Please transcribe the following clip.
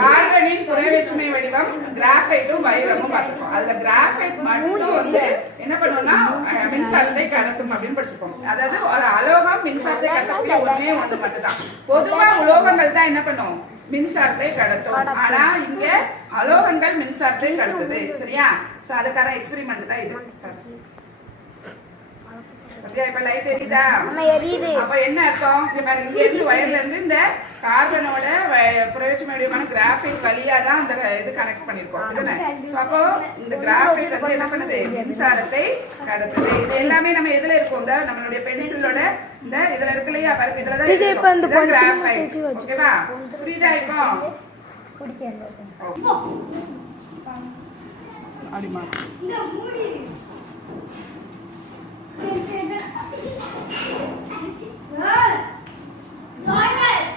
கார்பனின் புறவேற்றுமை வடிவம் கிராஃபைட்டும் வைரமும் பார்த்துப்போம். அதுல கிராஃபைட் மட்டும் வந்து என்ன பண்ணுவோம்னா மின்சாரத்தை கடத்தும் அப்படின்னு படிச்சுப்போம். அதாவது ஒரு அலோகம் மின்சாரத்தை கடத்தக்கூடிய ஒண்ணே ஒன்று மட்டும்தான். பொதுவா உலோகங்கள் தான் என்ன பண்ணும் மின்சாரத்தை கடத்தும். ஆனா இங்க அலோகங்கள் மின்சாரத்தை கடத்துது. சரியா? சோ அதுக்கான எக்ஸ்பெரிமெண்ட் தான் இது. இப்ப லைட் எரியுதா? அப்ப என்ன அர்த்தம்? இங்க இருந்து வயர்ல இருந்து இந்த கார்பனோட புறவேற்றுமை வடிவமான கிராஃபைட் வழியா தான் அந்த இது கனெக்ட் பண்ணிருக்கோம். இதுதானே? சோ அப்போ இந்த கிராஃபைட் வந்து என்ன பண்ணுது மின்சாரத்தை கடத்துது. இது எல்லாமே நம்ம எதுல இருக்கும்? இந்த நம்மளுடைய பென்சிலோட இந்த இதுல இருக்கு இல்லையா பாருங்க, இதுல தான் இருக்கும் கிராஃபைட். ஓகேவா? புரியுதா இப்போ? அப்படிமா Toilet!